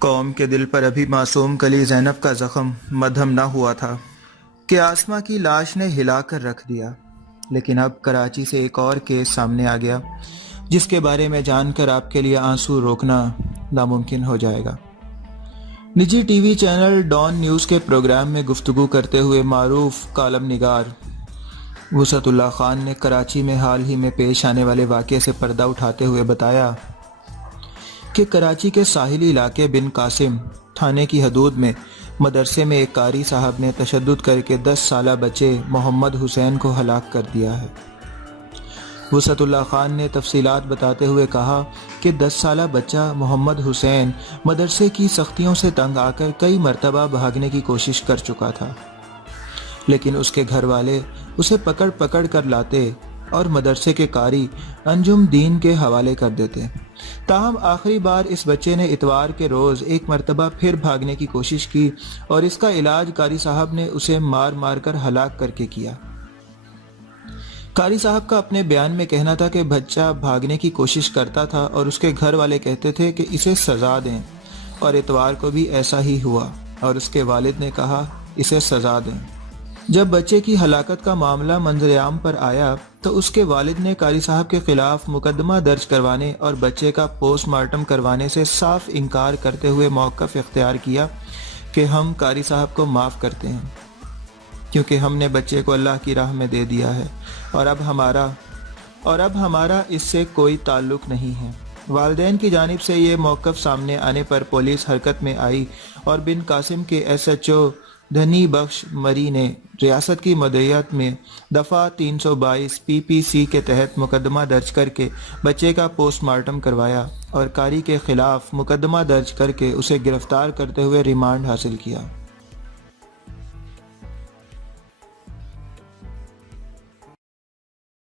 قوم کے دل پر ابھی معصوم کلی زینب کا زخم مدھم نہ ہوا تھا کہ آسماں کی لاش نے ہلا کر رکھ دیا، لیکن اب کراچی سے ایک اور کیس سامنے آ گیا جس کے بارے میں جان کر آپ کے لیے آنسو روکنا ناممکن ہو جائے گا۔ نجی TV channel Dawn news کے پروگرام میں گفتگو کرتے ہوئے معروف کالم نگار وسعت اللہ خان نے کراچی میں حال ہی میں پیش آنے والے واقعے سے پردہ اٹھاتے ہوئے بتایا کہ کراچی کے ساحلی علاقے بن قاسم تھانے کی حدود میں مدرسے میں ایک قاری صاحب نے تشدد کر کے 10 سالہ بچے محمد حسین کو ہلاک کر دیا ہے۔ وسعت اللہ خان نے تفصیلات بتاتے ہوئے کہا کہ 10 سالہ بچہ محمد حسین مدرسے کی سختیوں سے تنگ آ کر کئی مرتبہ بھاگنے کی کوشش کر چکا تھا، لیکن اس کے گھر والے اسے پکڑ کر لاتے اور مدرسے کے قاری انجم دین کے حوالے کر دیتے۔ تاہم آخری بار اس بچے نے اتوار کے روز ایک مرتبہ پھر بھاگنے کی کوشش کی اور اس کا علاج قاری صاحب نے اسے مار کر ہلاک کر کے کیا۔ قاری صاحب کا اپنے بیان میں کہنا تھا کہ بچہ بھاگنے کی کوشش کرتا تھا اور اس کے گھر والے کہتے تھے کہ اسے سزا دیں، اور اتوار کو بھی ایسا ہی ہوا اور اس کے والد نے کہا اسے سزا دیں۔ جب بچے کی ہلاکت کا معاملہ منظر عام پر آیا تو اس کے والد نے قاری صاحب کے خلاف مقدمہ درج کروانے اور بچے کا پوسٹ مارٹم کروانے سے صاف انکار کرتے ہوئے موقف اختیار کیا کہ ہم قاری صاحب کو معاف کرتے ہیں، کیونکہ ہم نے بچے کو اللہ کی راہ میں دے دیا ہے اور اب ہمارا اس سے کوئی تعلق نہیں ہے۔ والدین کی جانب سے یہ موقف سامنے آنے پر پولیس حرکت میں آئی اور بن قاسم کے ایس ایچ او دھنی بخش مری نے ریاست کی مدعیت میں دفعہ 322 PPC کے تحت مقدمہ درج کر کے بچے کا پوسٹ مارٹم کروایا اور قاری کے خلاف مقدمہ درج کر کے اسے گرفتار کرتے ہوئے ریمانڈ حاصل کیا۔